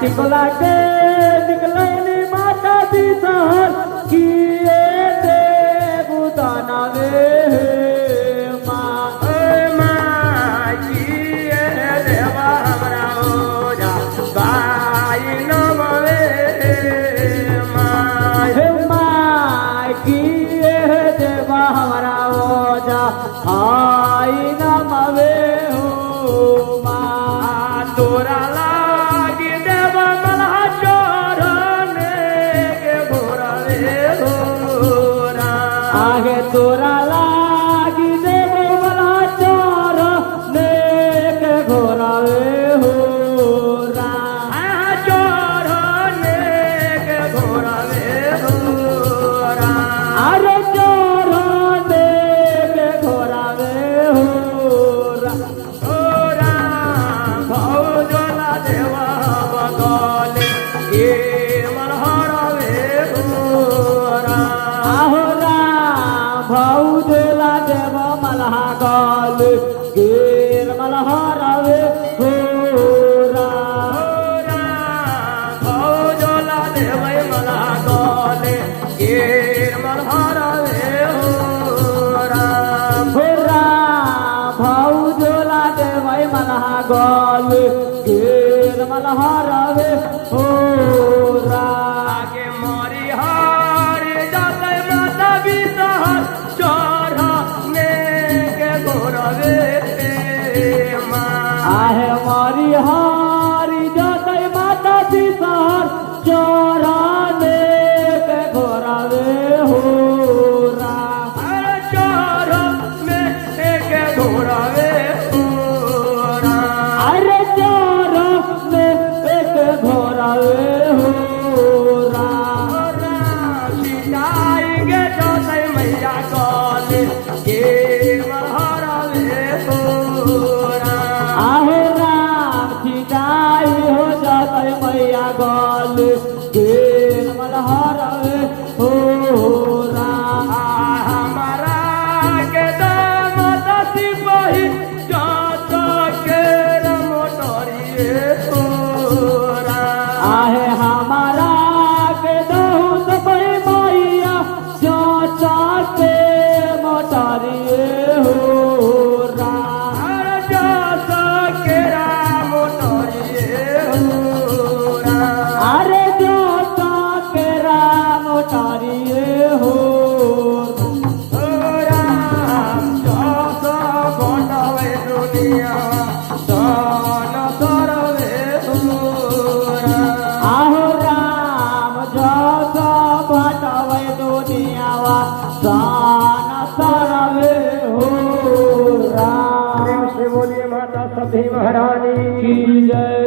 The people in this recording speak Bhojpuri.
टिकला के निकलौनी माता दी सहर किए देव दानवे माँ किए देवा हमरा ओजा बाई नमवे माँ किए देवा हमरा ओजा आई नमवे हो माँ तोरा तोरा लागी देव वाला चोर नेक घोरावे हो चोर नेक घोरावे हो अरे चोर नेक घोरावे हो भौजला देवा बगले के मरहरावे हो भौजला देव मलहा गल गेर मलहरावे हो भौजला देव मलहा गल गेर मलहरावे हो भौजला देव मलहा गल गेर मलहरावे हो आहे मारी हारी जाते माता पिसार चोराने के घोरावे हो चोराने के घोरावे हो अरे चोराने के घोरावे हो सीताएंगे जाते मैया काले के गल गेर मलहरावे हो हमारा के दाम दसी बही जाता के मोटरिए हो आहे हमारा के दहुत बही मैया जाता के मोटरिए हो जाता के मोटरिए हो अरे जाता के राम तारिये हो राम जाता बटवे दुनिया दान तरवे हो आहो राम जाता बटवे दुनिया दान तरवे हो राम बोलिए माता सती महारानी की जय।